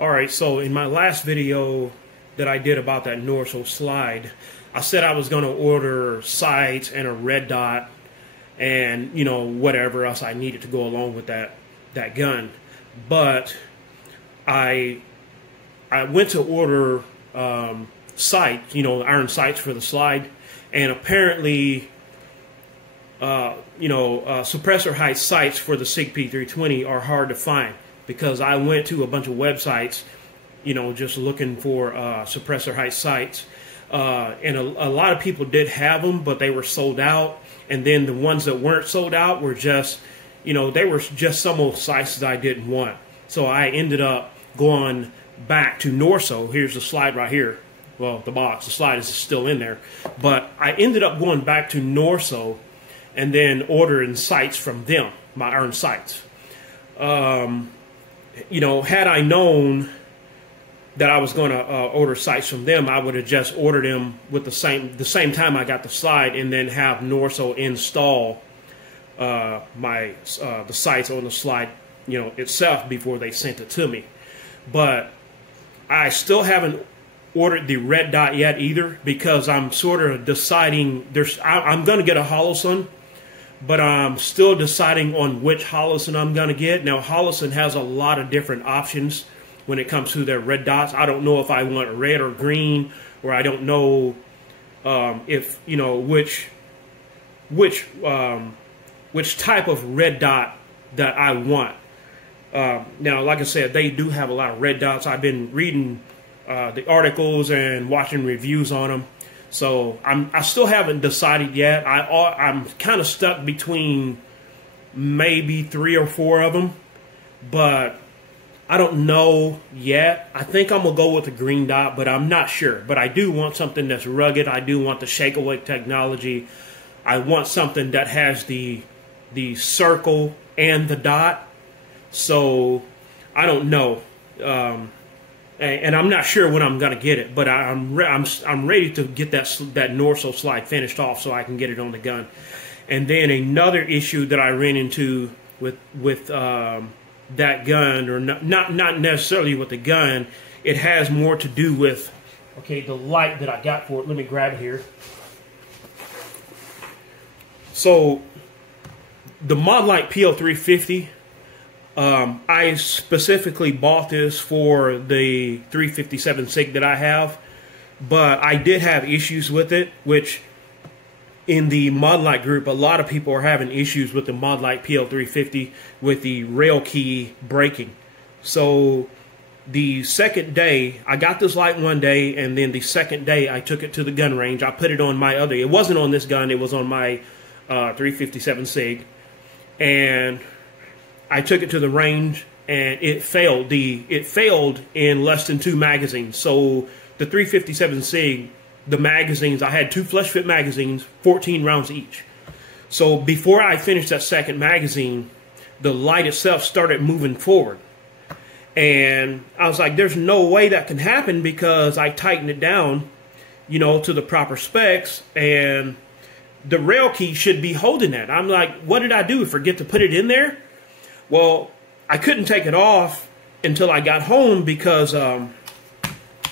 Alright, so in my last video that I did about that Norso slide, I said I was going to order sights and a red dot and, you know, whatever else I needed to go along with that gun. But I went to order sights, you know, iron sights for the slide, and apparently, suppressor height sights for the SIG P320 are hard to find, because I went to a bunch of websites, you know, just looking for suppressor height sights, and a lot of people did have them, but they were sold out. And then the ones that weren't sold out were just, you know, they were just some old sights that I didn't want. So I ended up going back to Norso. Here's the slide right here. Well, the box, the slide is still in there. But I ended up going back to Norso and then ordering sights from them, my iron sights. You know, had I known that I was going to order sights from them, I would have just ordered them with the same time I got the slide, and then have Norso install the sights on the slide, you know, itself before they sent it to me. But I still haven't ordered the red dot yet either, because I'm sort of deciding. I'm going to get a Holosun, but I'm still deciding on which Holosun I'm going to get. Now, Holosun has a lot of different options when it comes to their red dots. I don't know if I want red or green, or I don't know if, you know, which type of red dot that I want. Now, like I said, they do have a lot of red dots. I've been reading the articles and watching reviews on them. So I still haven't decided yet. I'm kind of stuck between maybe 3 or 4 of them, but I don't know yet. I think I'm going to go with the green dot, but I'm not sure. But I do want something that's rugged. I do want the shake-away technology. I want something that has the circle and the dot. So I don't know. And I'm not sure when I'm going to get it, but I'm ready to get that Norso slide finished off so I can get it on the gun. And then another issue that I ran into with that gun, or not necessarily with the gun, it has more to do with, okay, the light that I got for it. Let me grab it here. So the Modlite PL350. I specifically bought this for the 357 SIG that I have, but I did have issues with it, which in the Modlite group, a lot of people are having issues with the Modlite PL350 with the rail key breaking. So the second day, I got this light one day, and then the second day I took it to the gun range. I put it on my other, it wasn't on this gun, it was on my 357 SIG, and I took it to the range, and it failed. It failed in less than 2 magazines. So the 357 SIG, the magazines, I had 2 flush fit magazines, 14 rounds each. So before I finished that second magazine, the light itself started moving forward. And I was like, there's no way that can happen, because I tightened it down, you know, to the proper specs, and the rail key should be holding that. I'm like, what did I do? Forget to put it in there? Well, I couldn't take it off until I got home, because I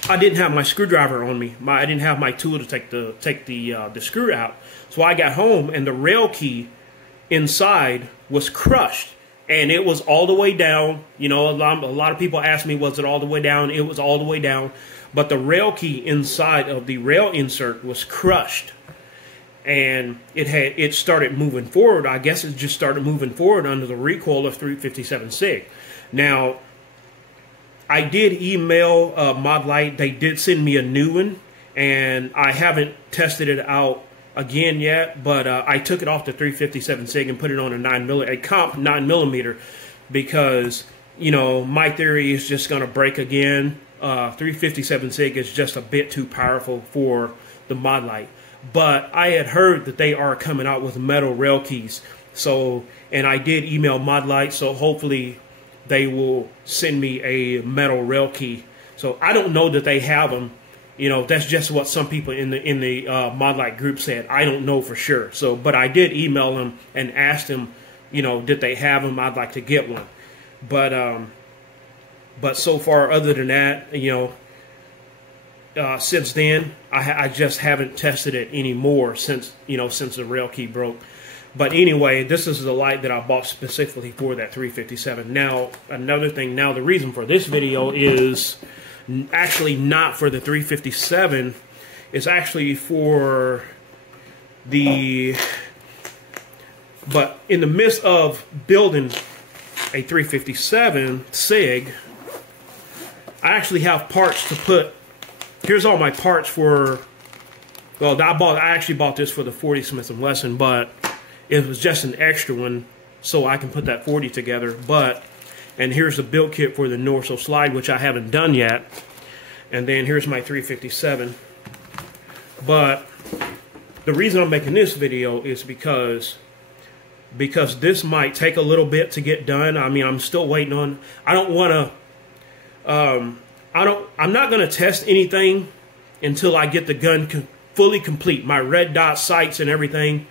didn't have my screwdriver on me. I didn't have my tool to take the screw out. So I got home, and the rail key inside was crushed, and it was all the way down. You know, a lot of people ask me, was it all the way down? It was all the way down, but the rail key inside of the rail insert was crushed. And it started moving forward. I guess it just started moving forward under the recoil of 357 SIG. Now, I did email Modlite. They did send me a new one, and I haven't tested it out again yet. But I took it off the 357 SIG and put it on a comp 9mm, because, you know, my theory is just going to break again. 357 SIG is just a bit too powerful for the Modlite. But I had heard that they are coming out with metal rail keys. So, and I did email Modlite, so hopefully they will send me a metal rail key. So I don't know that they have them. You know, that's just what some people in the Modlite group said. I don't know for sure. So, but I did email them and asked them, you know, did they have them? I'd like to get one. But But so far, other than that, you know, since then, I just haven't tested it anymore since, you know, since the rail key broke. But anyway, this is the light that I bought specifically for that 357. Now, another thing, now the reason for this video is actually not for the 357. It's actually for the, but in the midst of building a 357 SIG, I actually have parts to put. Here's all my parts for, well, I actually bought this for the 40 Smith & Wesson, but it was just an extra one so I can put that 40 together. But, and here's the build kit for the Norso slide, which I haven't done yet. And then here's my 357. But the reason I'm making this video is because this might take a little bit to get done. I mean, I'm still waiting on, I don't want to, I'm not going to test anything until I get the gun fully complete, my red dot sights and everything.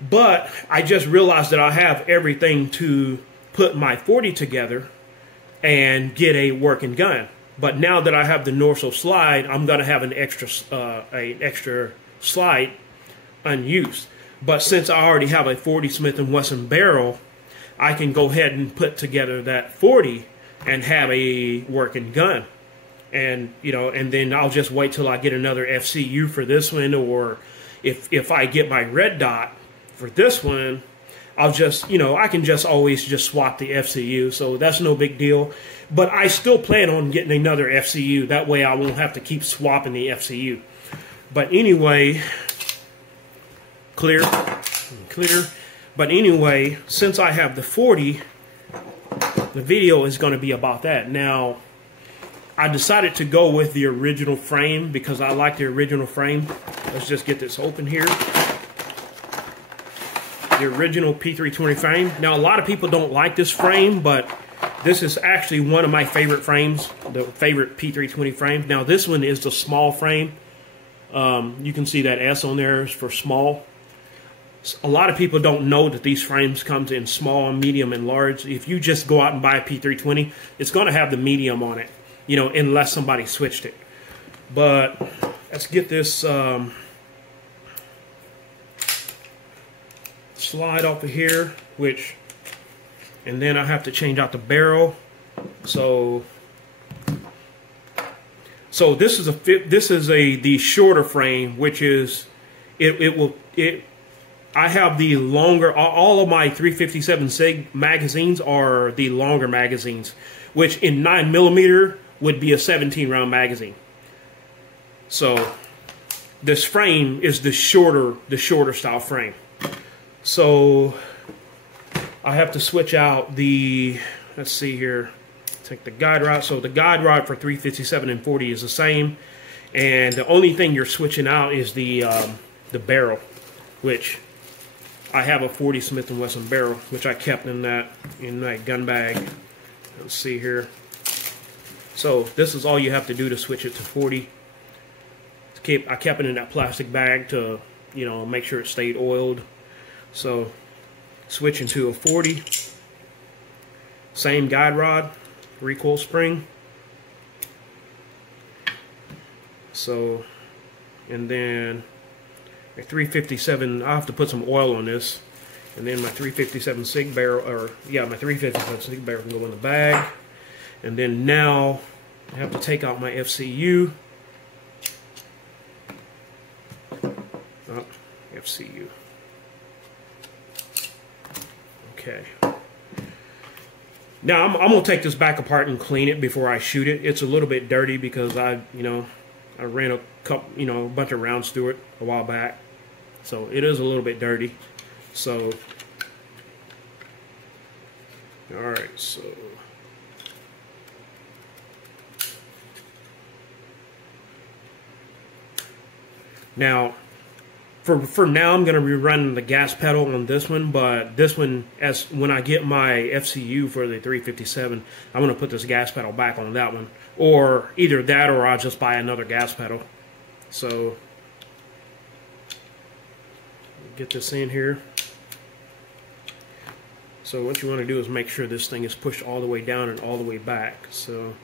But I just realized that I have everything to put my 40 together and get a working gun. But now that I have the Norso slide, I'm going to have an extra slide unused. But since I already have a 40 Smith & Wesson barrel, I can go ahead and put together that 40 and have a working gun. And, you know, and then I'll just wait till I get another FCU for this one, or if I get my red dot for this one, I'll just, you know, I can just always just swap the FCU, so that's no big deal. But I still plan on getting another FCU. That way I won't have to keep swapping the FCU. But anyway, clear. But anyway, since I have the 40, the video is going to be about that. Now, I decided to go with the original frame because I like the original frame. Let's just get this open here. The original P320 frame. Now, a lot of people don't like this frame, but this is actually one of my favorite frames, the favorite P320 frame. Now, this one is the small frame. You can see that S on there is for small. A lot of people don't know that these frames comes in small, medium, and large. If you just go out and buy a P320, it's going to have the medium on it, you know, unless somebody switched it. But let's get this slide off of here, and then I have to change out the barrel. So this is the shorter frame, which is I have the longer, all of my 357 SIG magazines are the longer magazines, which in 9mm would be a 17-round magazine. So this frame is the shorter style frame. So I have to switch out the, let's see here, take the guide rod. So the guide rod for 357 and 40 is the same, and the only thing you're switching out is the barrel, which I have a 40 Smith & Wesson barrel, which I kept in that gun bag. Let's see here. So this is all you have to do to switch it to 40. I kept it in that plastic bag to, you know, make sure it stayed oiled. So switching to a 40. Same guide rod, recoil spring. So, and then my 357, I'll have to put some oil on this. And then my 357 SIG barrel, or yeah, my 357 SIG barrel can go in the bag. And then now I have to take out my FCU. Oh, FCU. Okay. Now I'm gonna take this back apart and clean it before I shoot it. It's a little bit dirty because I ran a bunch of rounds through it a while back. So it is a little bit dirty. So, all right, so. Now, for now, I'm going to be running the gas pedal on this one, but this one, when I get my FCU for the 357, I'm going to put this gas pedal back on that one. Or either that or I'll just buy another gas pedal. So, get this in here. So what you want to do is make sure this thing is pushed all the way down and all the way back. So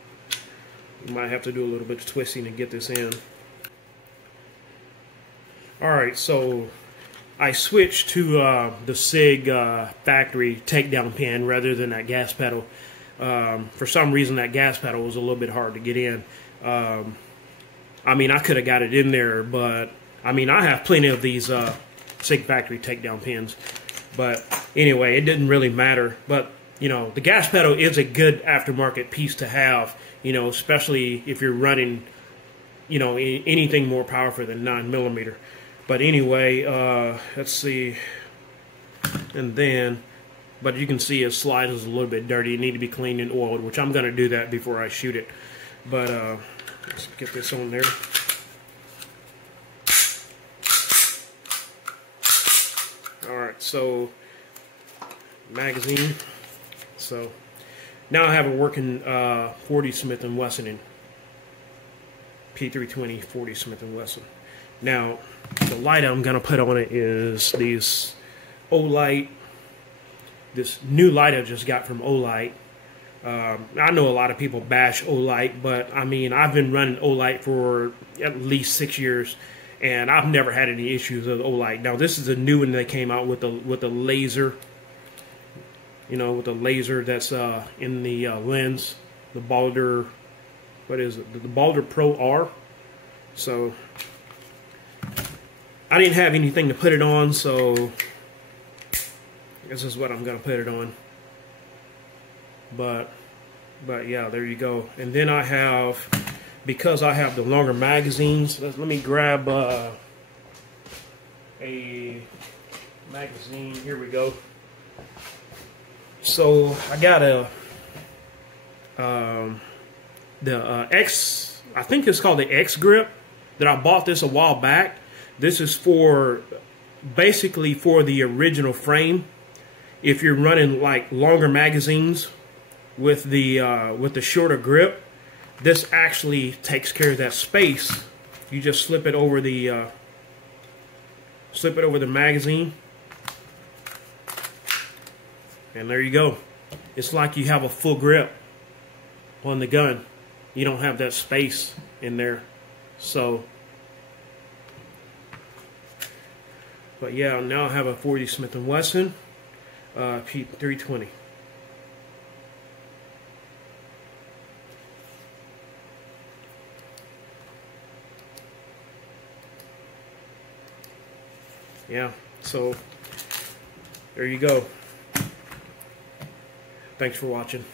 you might have to do a little bit of twisting to get this in. Alright, so I switched to the SIG factory takedown pin rather than that gas pedal. For some reason that gas pedal was a little bit hard to get in. I mean, I could have got it in there, but I mean, I have plenty of these SIG factory takedown pins. But anyway, it didn't really matter. But, you know, the gas pedal is a good aftermarket piece to have, you know, especially if you're running, you know, anything more powerful than 9mm. But anyway, let's see. And then, but you can see his slide is a little bit dirty. It need to be cleaned and oiled, which I'm going to do that before I shoot it. But let's get this on there. Alright, so magazine. So now I have a working 40 Smith & Wesson P320 40 Smith & Wesson. Now the light I'm going to put on it is these Olight, this new light I just got from Olight. I know a lot of people bash Olight, but I mean, I've been running Olight for at least 6 years, and I've never had any issues with Olight. Now this is a new one that came out with the laser, you know, with the laser that's in the lens, the Balder, what is it? The Balder Pro R. So I didn't have anything to put it on, so this is what I'm gonna put it on. But yeah, there you go. And then I have, because I have the longer magazines, let me grab a magazine. Here we go. So I got the X, I think it's called the X grip, that I bought this a while back. This is for, basically for the original frame. If you're running like longer magazines with the shorter grip, this actually takes care of that space. You just slip it over the magazine, and there you go. It's like you have a full grip on the gun. You don't have that space in there. So, but yeah, now I have a 40 Smith & Wesson P320. Yeah, so there you go. Thanks for watching.